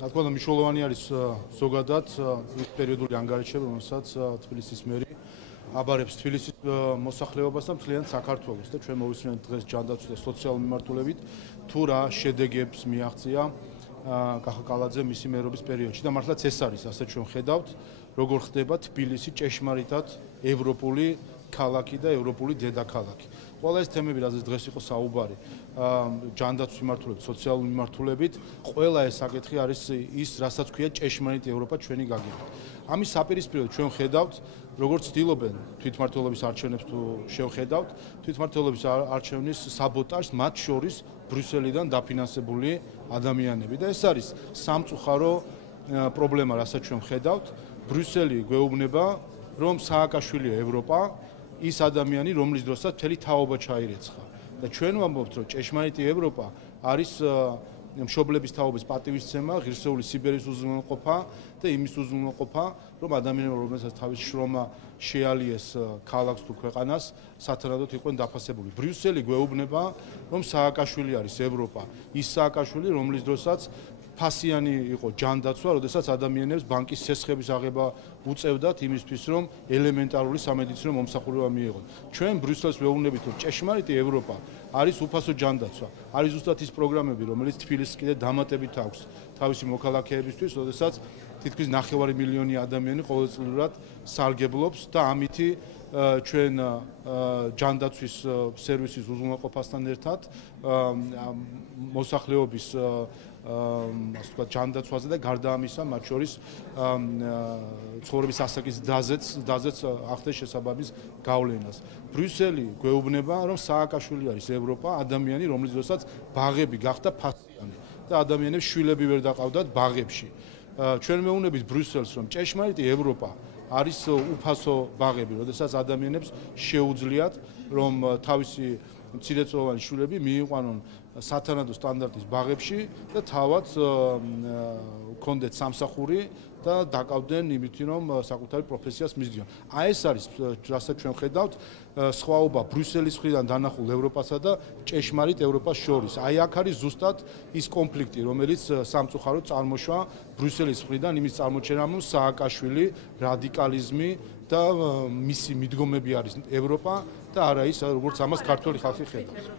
თქო, მნიშვნელოვანი არის ზოგადად პერიოდული ანგარიშები, რომელსაც თბილისის მერი აბარებს თბილისის მოსახლეობას და მთლიან საქართველოს და ჩვენ მოვისმენთ დღეს ჯანდაცვის და სოციალური მიმართულებით თუ რა შედეგებს მიაღწია კახაკალაძე მისი მერობის პერიოდში და მართლაც ეს არის, ასე ჩვენ ხედავთ, როგორ ხდება თბილისი ჭეშმარიტად ევროპული ქალაქი და ევროპული დედაქალაქი. Ყველა ეს თემები, რაზეც დღეს იყო საუბარი, ჯანდაცვის მიმართულებით, სოციალური მიმართულებით, ყველა ეს საკითხი არის ის, რასაც ქვია ჭეშმარიტი ევროპა ჩვენი გაგებით. ამის საპირისპიროდ ჩვენ ხედავთ, როგორც ცდილობენ თვითმმართველობის არჩევნებს თუ შევხედავთ, თვითმმართველობის არჩევნის საბოტაჟს მათ შორის ბრიუსელიდან დაფინანსებული ადამიანები და ეს არის სამწუხარო პრობლემა, რასაც ჩვენ ხედავთ. ბრიუსელი გვეუბნება, რომ სააკაშვილია ევროპა, ის ადამიანი, რომლის დროსაც მთელი თაობა ჩაირეცხა. და ჩვენ ვამბობთ, რომ ჭეშმარიტი ევროპა არის მშობლების თაობის პატივისცემა, ღირსეული სიბერის უზრუნველყოფა და იმის უზრუნველყოფა, რომ ადამიანები, რომელსაც თავის შრომა შეალიეს ქალაქს თუ ქვეყანას, სათანადოდ იყვნენ დაფასებული. ბრიუსელი გვეუბნება, რომ სააკაშვილი არის ევროპა, ის სააკაშვილი, რომლის დროსაც ფასიანი იყო ჯანდაცვა, როდესაც ადამიანებს ბანკის ცესხების აღება უწევდათ იმისთვის, რომ ელემენტარული სამედიცინო მომსახურება მიიღონ. ჩვენ ბრიუსელს ვეუბნებით, რომ ჭეშმარიტი ევროპა არის უფასო ჯანდაცვა, არის ზუსტად ის პროგრამები, რომელიც თბილისს კიდე დამატებით აქვს თავისი მოქალაქეებისთვის, როდესაც თითქმის 9 მილიონი ადამიანი ყოველწლიურად სარგებლობს და ამითი ჩვენ ჯანდაცვის სერვისის უზრუნველყოფასთან ერთად მოსახლეობის ასე ვთქვათ, ჯანდაცვაზე და გარდა ამისა, მათ შორის ცხოვრების ასაკის დაზეც ახდენს შესაბამის გავლენას. ბრიუსელი გვეუბნება, რომ სააკაშვილი არის ევროპა, ადამიანი, რომლის დროსაც ბაღები გახდა ფასიანი და ადამიანებს შვილები ვერ დაყავდათ ბაღებში. ჩვენ მეუბნებით ბრიუსელს, რომ ჭეშმარიტი ევროპა არის უფასო ბაღები, როდესაც ადამიანებს შეუძლიათ, რომ თავისი მცირეწლოვანი შვილები მიიყვანონ სათანადო სტანდარტის ბაღებში და თავად კონდეთ სამსახური და დაკავდნენ იმითი, რომ საკუთარი პროფესიას მისდიან. ეს არის, რასაც ჩვენ ხედავთ, სხვაობა ბრიუსელის მხრიდან დანახულ ევროპასა და ჭეშმარიტ ევროპას შორის. აქ არის ზუსტად ის კონფლიქტი, რომელიც სამწუხაროდ წარმოშვა ბრიუსელის მხრიდან იმის წარმოჩენა, რომ სააკაშვილი, რადიკალიზმი და მისი მიდგომები არის ევროპა და არა ის, როგორც ამას ქართული ხალხი ხედავს.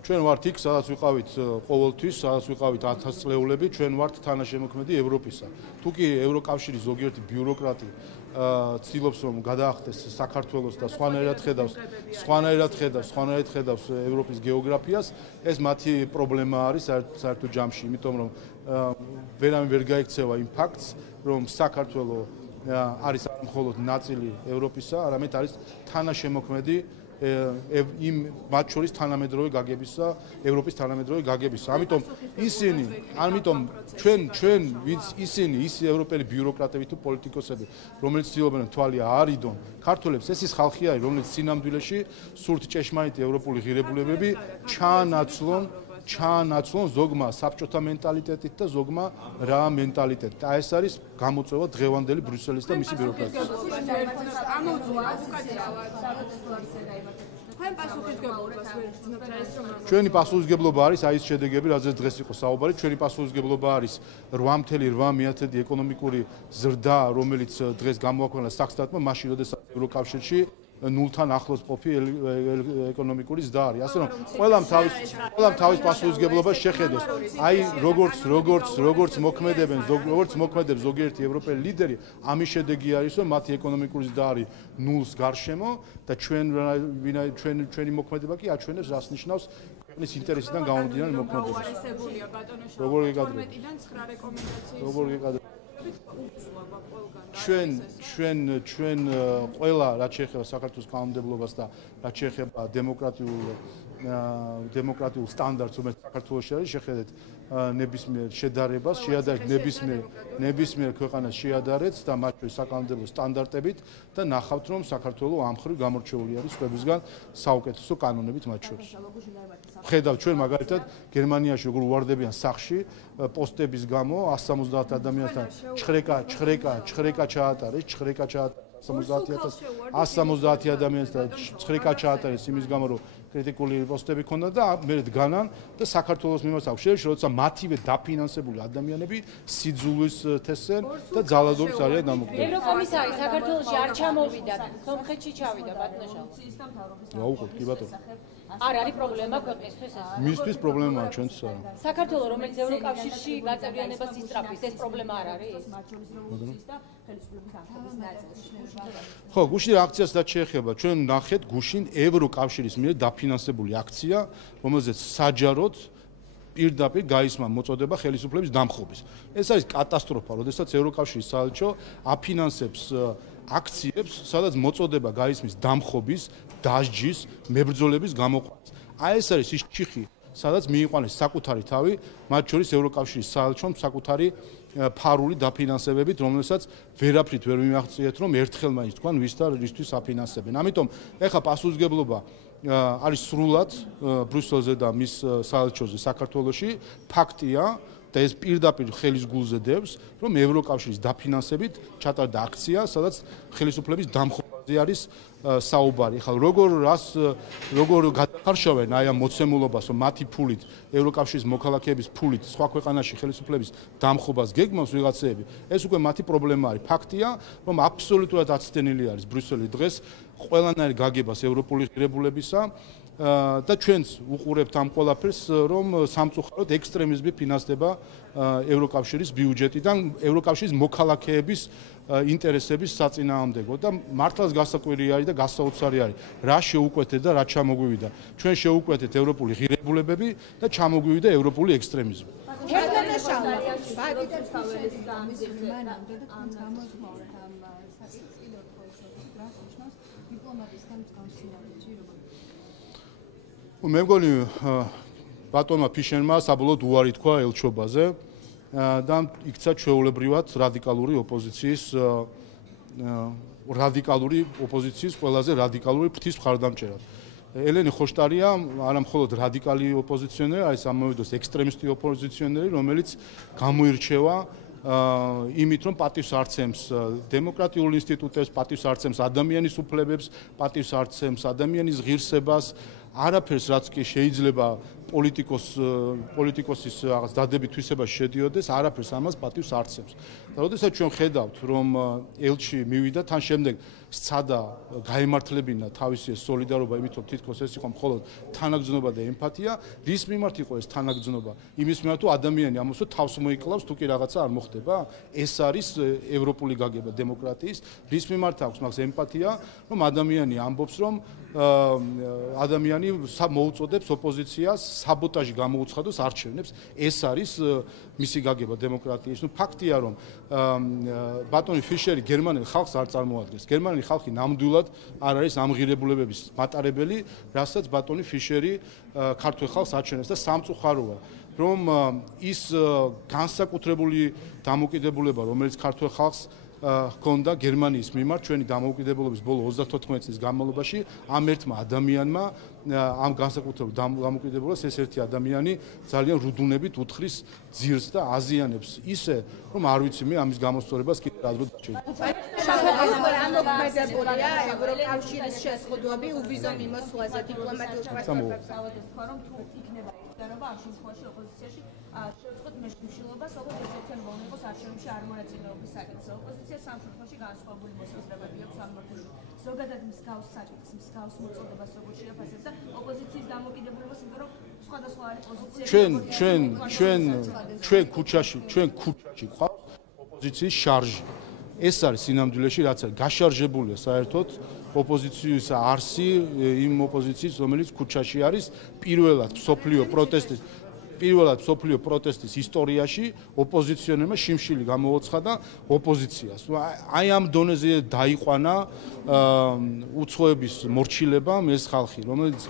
ჩვენ ვართ იქ, სადაც ვიყავით ყოველთვის, სადაც ვიყავით 1000 წლეულები, ჩვენ ვართ თანაშემოქმედი ევროპისა. თუკი ევროკავშირის ზოგიერთი ბიუროკრატი ცდილობს, რომ გადაახტეს საქართველოს და სხვანაირად ხედავს ევროპის გეოგრაფიას, ეს მათი პრობლემა არის საერთო ჯამში, იმიტომ რომ ვერავინ ვერ გაიქცევა იმ ფაქტს, რომ საქართველო არის მხოლოდ ნაწილი ევროპისა, არამედ არის თანაშემოქმედი იმ მათ შორის თანამედროვე გაგებისა, ევროპის თანამედროვე გაგებისა. ამიტომ ჩვენ ვინც ისინი, ის ევროპელი ბიუროკრატები თუ პოლიტიკოსები, რომელიც ცდილობენ თვალი აარიდონ ქართველებს, ეს ის ხალხი არის, რომელიც სინამდვილეში სურთ ჭეშმარიტი ევროპული ღირებულებები ჩაანაცვლონ ზოგმა საბჭოთა მენტალიტეტით და ზოგმა რა მენტალიტეტით. ეს არის გამოწვევა დღევანდელი ბრიუსელის და მისი ბიუროკრატიის. ჩვენი პასუხისგებლობა არის ის შედეგები, რაზეც დღეს იყო საუბარი. ჩვენი პასუხისგებლობა არის 8.8 ეკონომიკური ზრდა, რომელიც დღეს გამოაქვეყნა სახსრატმა, მაშინ როდესაც ევროკავშირში ნულთან ახლოს ყოფი ეკონომიკური ზრდა არის. ასე რომ ყველამ თავის პასუხისგებლობას შეხედოს. როგორც მოქმედებს ზოგიერთი ევროპელი ლიდერი, ამის შედეგი არის, რომ მათი ეკონომიკური ზრდა არის ნულს გარშემო და ჩვენი მოქმედება კი აჩვენებს, რას ნიშნავს ქვეყნის ინტერესიდან გამომდინარე მოქმედებას. როგორ გეკადრებთ? ჩვენ ყველა რაც შეეხება საქართველოს კანონმდებლობას და რაც შეეხება დემოკრატიულ სტანდარტს, რომელიც საქართველოში არის, შეხედეთ ნებისმიერ შედარებას, შეადარეთ ნებისმიერ ქვეყანას შეადარეთ და მათ შორის საკანონმდებლო სტანდარტებით და ნახავთ, რომ საქართველო ამ მხრივ გამორჩეული არის სხვებისგან საუკეთესო კანონებით მათ შორის. ხედავთ ჩვენ მაგალითად გერმანიაში როგორ უვარდებიან სახში პოსტების გამო 170 ადამიანთან ჩხრეკა ჩაატარეს 170 ადამიანთან ჩხრეკა ჩაატარეს იმის გამო რომ კრიტიკული პოსტები ქონდა და მე დგანან და საქართველოს მიმართ აქვს შეიძლება როცა მათივე დაფინანსებული ადამიანები სიძულვის თესენ და ძალადობის არიან დამოკიდებული. ევროკომისარი საქართველოში არ ჩამოვიდათ, სომხეთში ჩავიდა ბატონო. ვაუყოთ კი ბატონო. არ არის პრობლემა ქვეყნისთვის ეს. მისთვის პრობლემაა ჩვენც. საქართველოს რომელიც ევროკავშირში გაწევრიანებას ისწრაფვის ეს პრობლემა არ არის? ხო, გუშინ აქციას რაც შეეხება, ჩვენ ნახეთ გუშინ ევროკავშირის მიერ დაფინანსებული აქცია, რომელზეც საჯაროდ პირდაპირ გაისმა მოწოდება ხელისუფლების დამხობის. ეს არის კატასტროფა, როდესაც ევროკავშირის საელჩო აფინანსებს აქციებს, სადაც მოწოდება გაისმის დამხობის, დასჯის, მებრძოლების გამოყვანას. აი ეს არის ის ჩიხი, სადაც მიიყვანეს საკუთარი თავი, მათ შორის ევროკავშირის საელჩომ საკუთარი ფარული დაფინანსებებით, რომელსაც ვერაფრით ვერ მიმაღწიეთ, რომ ერთხელ მაინც თქვან ვის და რისთვის აფინანსებენ. ამიტომ ეხლა პასუხისმგებლობა არის სრულად ბრიუსელზე და მის საელჩოზე საქართველოში. ფაქტია და ეს პირდაპირ ხელის გულზე დევს, რომ ევროკავშირის დაფინანსებით ჩატარდა აქცია, სადაც ხელისუფლების დამხობაზე არის საუბარი. ხალ როგორ გადახარშავენ აი ამ მოცემულობას, რომ მათი ფულით, ევროკავშირის მოქალაქეების ფულით სხვა ქვეყანაში ხელისუფლების დამხობას გეგმავს ვიღაცეები, ეს უკვე მათი პრობლემა არის. ფაქტია, რომ აბსოლუტურად აცდენილი არის ბრიუსელი დღეს ყველანაირ გაგებას ევროპული ღირებულებისა და ჩვენც უყურებთ ამ ყველაფერს, რომ სამწუხაროდ ექსტრემიზმი ფინანსდება ევროკავშირის ბიუჯეტიდან, ევროკავშირის მოქალაქეების ინტერესების საწინააღმდეგო და მართლაც გასაკვირი არის და გასაოცარი არის. რა შეუკვეთეთ და რა ჩამოგვივიდა. ჩვენ შეუკვეთეთ ევროპული ღირებულებები და ჩამოგვივიდა ევროპული ექსტრემიზმი. მე მგონი ბატონმა ფიშერმა საბოლოოდ უარი თქვა ელჩობაზე და იქცა ჩვეულებრივად რადიკალური ოპოზიციის ყველაზე რადიკალური ფრთის მხარდამჭერად. ელენი ხოშტარია არა მხოლოდ რადიკალი ოპოზიციონერი, არის ამავე დროს ექსტრემისტი ოპოზიციონერი, რომელიც გამოირჩევა იმით, რომ პატივს არცემს დემოკრატიულ ინსტიტუტებს, პატივს არცემს ადამიანის უფლებებს, პატივს არცემს ადამიანის ღირსებას, არაფერს რაც კი შეიძლება პოლიტიკოსის რაღაც დადებით თვისებაში შედიოდეს, არაფერს ამას პატივს არცემს. და როდესაც ჩვენ ხედავთ, რომ ელჩი მივიდა, თან შემდეგ სცადა გაემართლებინა თავისი სოლიდარობა, იმით რომ თითქოს ეს იყო მხოლოდ თანაგრძნობა და ემპათია, რის მიმართ იყო ეს თანაგრძნობა? იმის მიმართ, რომ ადამიანი ამოსო თავს მოიკლავს, თუ კი რაღაცა არ მოხდება? ეს არის ევროპული გაგება დემოკრატიის. რის მიმართ აქვს მაგას ემპათია, რომ ადამიანი ამბობს, რომ ადამიანი მოუწოდებს ოპოზიციას საბოტაჟი გამოუცხადოს არჩევნებს. ეს არის მისი გაგება დემოკრატიის. ფაქტია, რომ ბატონი ფიშერი გერმანელ ხალხს არ წარმოადგენს. გერმანელი ხალხი ნამდვილად არ არის ამ ღირებულებების მატარებელი, რასაც ბატონი ფიშერი ქართულ ხალხს აჩვენებს და სამწუხაროა, რომ ის განსაკუთრებული დამოკიდებულება, რომელიც ქართულ ხალხს ჰქონდა გერმანიის მიმართ ჩვენი დამოუკიდებლობის ბოლო 34 წლის განმავლობაში, ამ ერთმა ადამიანმა ამ განსაკუთრებულ დამოუკიდებლობას ეს ერთი ადამიანი ძალიან რუდუნებით უთხრის ძირს და აზიანებს ისე, რომ არ ვიცი მე ამის გამოსწორებას კიდევ რა დრო დაჩვენე. მოქმედებულია ევროკავშირის შეზღუდვები უვიზო მიმოსვლაზე დიპლომატიურ ამ შემთხვევაში ოპოზიციაში შევწყვეტ მეშიშილობას, როგორც ესეთთან მოიღოს არჩევნებში არ მონაწილეობის საკითხზე. ოპოზიცია სამ შემთხვევაში განსხვავებული მოსაზრებები აქვს ამ მოქმედებით. ზოგადად მსგავს საკითხს, მსგავს მოწოდებას როგორც შეაფასებდა ოპოზიციის დამოკიდებულებას, იმიტომ რომ სხვადასხვა არის პოზიცია. ჩვენ ქუჩაში ყავს ოპოზიციის შარჟი. ეს არის სინამდვილეში რაც არის გაშარჟებულია საერთოდ ოპოზიციის არსი იმ ოპოზიციის, რომელიც ქუჩაში არის პირველად მსოფლიო პროტესტის ისტორიაში ოპოზიციონერმა შიმშილი გამოუცხადა ოპოზიციას. აი ამ დონეზე დაიყვანა უცხოების მორჩილებამ ეს ხალხი, რომელიც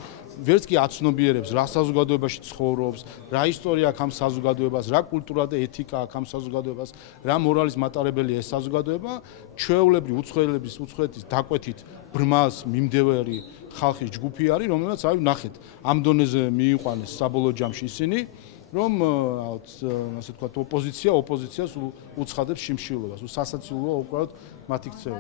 ვერც კი აცნობიერებს რა საზოგადოებაში ცხოვრობს, რა ისტორია აქვს ამ საზოგადოებას, რა კულტურა და ეთიკა აქვს ამ საზოგადოებას, რა მორალის მატარებელია ეს საზოგადოება, ჩვეულებრივ უცხოეთის დაკვეთით ბრმას მიმდევარი ხალხის ჯგუფი არის, რომელსაც აი ნახეთ, ამ დონეზე მიიყვანეს საბოლოო ჯამში ისინი, რომ ასე ვთქვათ, ოპოზიციას უცხადებს შიმშილობას, სასაცილოა უკრავად მათი ქცევა.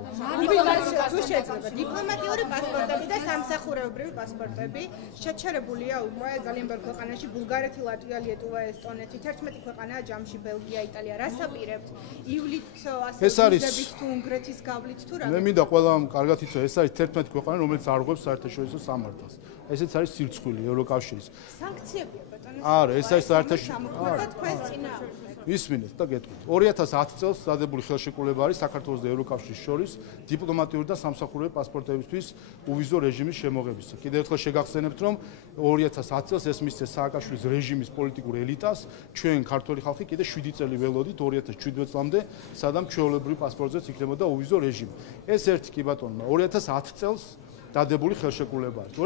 დიპლომატიური პასპორტები და სამსახურეობრივი პასპორტები შეჩერებულია უკვე ძალიან ბევრ ქვეყანაში, ბულგარეთი, ლატვია, ლიტვა, ესტონეთი, 11 ქვეყანაა ჯამში, ბელგია, იტალია. რას აპირებთ? ივლით ასე ვიზებით თუ უნგრეთის გავლით თუ რა? მე მინდა ყველამ კარგად იცოდე, ეს არის 11 ქვეყანა, რომელიც არ ღვევს საერთაშორისო სამართალს. ესეც არის სირცხვილი ევროკავშირის. სანქციებია ბატონო. არა, ეს არის საერთაშორისო. არა, თქვენს წინააღმდეგ. ისმინეთ და გეტყვით. 2010 წელს დადებული ხელშეკრულება არის საქართველოს და ევროკავშირის შორის დიპლომატიური და სამსახურეობრივი პასპორტებისთვის უვიზო რეჟიმის შემოღებისა. კიდევ ერთხელ შეგახსენებთ, რომ 2010 წელს ეს მისცეს სააკაშვილის რეჟიმის პოლიტიკურ ელიტას, ჩვენ ქართველი ხალხი კიდე 7 წელი ველოდით 2017 წლამდე, სადამ ჩვეულებრივი პასპორტზეც იქნებოდა უვიზო რეჟიმი. ეს ერთი კი ბატონო, 2010 წელს დადებული ხელშეკრულება არის.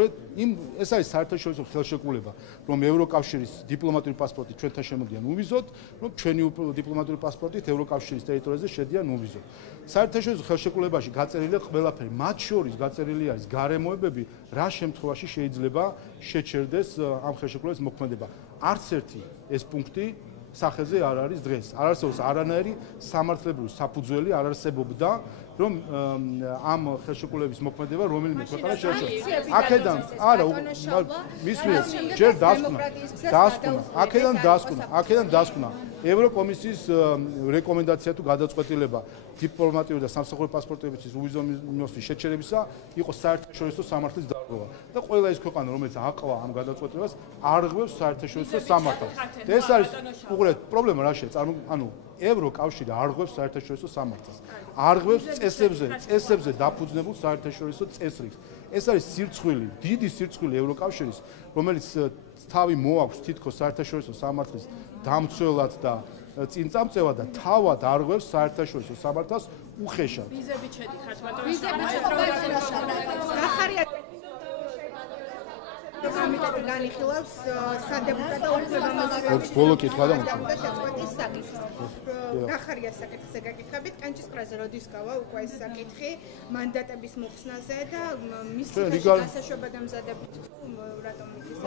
ეს არის საერთაშორისო ხელშეკრულება, რომ ევროკავშირის დიპლომატიური პასპორტი ჩვენთან შემოდიან უვიზოდ, რომ ჩვენი დიპლომატიური პასპორტით ევროკავშირის ტერიტორიაზე შედიან უვიზოდ. საერთაშორისო ხელშეკრულებაში გაწერილია ყველაფერი, მათ შორის გაწერილი არის გარემოებები, რა შემთხვევაში შეიძლება შეჩერდეს ამ ხელშეკრულების მოქმედება. არც ერთი ეს პუნქტი სახეზე არ არის დღეს. არ არსებობს არანაირი სამართლებრივი საფუძველი არ არსებობდა, რომ ამ ხელშეკრულების მოქმედება რომელიმე ქვეყანა შეეჩეროს. აქედან არა, მისმის ჯერ აქედან დასკვნა. ევროკომისიის რეკომენდაცია თუ გადაწყვეტილება დიპლომატიური და სამსახურეობრივი პასპორტების უვიზო მიმოსვლის შეჩერებისა იყო საერთაშორისო სამართლის დარღვევა და ყველა ის ქვეყანა, რომელიც აყვა ამ გადაწყვეტილებას, არ ღვევს საერთაშორისო სამართალს. ეს არის უყურეთ, პრობლემა რა შეიძლება, ანუ ევროკავშირი არ ღვევს საერთაშორისო სამართალს. არ ღვევს წესებზე დაფუძნებულ საერთაშორისო წესრიგს. ეს არის სირცხვილი, დიდი სირცხვილი ევროკავშირის, რომელიც თავი მოაქვს თითქოს საერთაშორისო სამართლის დამცველად და წინწამწევად და თავად არ ღვევს საერთაშორისო სამართალს უხეშად. ვიზები შედიხართ ბატონო. კომიტეტი განიხილავს სადეპუტატო უფლებამოსილების ბოლო კითხვა და შეწყვეტის საკითხს. გახარია საკითხზე გაკითხებით, კანჭისყრაზე როდის გავა უკვე ეს საკითხი მანდატების მოხსნაზე და მის გასაშვებად ამზადებით რატომ იცის?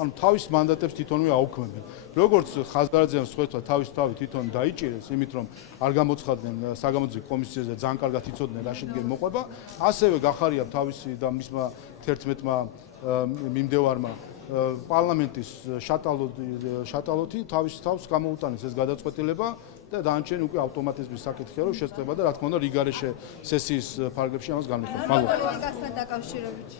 ანუ თავის მანდატებს თვითონვე აუქმებენ. როგორც ხაზგარაძემ სხვათა თავისთავად თვითონ დაიჭირეს, იმით რომ არ გამოცხადდნენ საგამოძიებო კომისიაზე ძალიან კარგად იცოდნენ რა შედგენ მოყვება, ასევე გახარია თავისი და მისმა 11-მა მიმდევარმა პარლამენტის შატალოთი თავის თავს გამოუტანეს ეს გადაწყვეტილება და დანარჩენი უკვე ავტომატიზმის საკითხია რომ შეწყდება და რა თქმა უნდა რიგარეშე სესიის ფარგლებში ამას განვიხილავთ. მადლობა. პოლიტიკასთან დაკავშირებით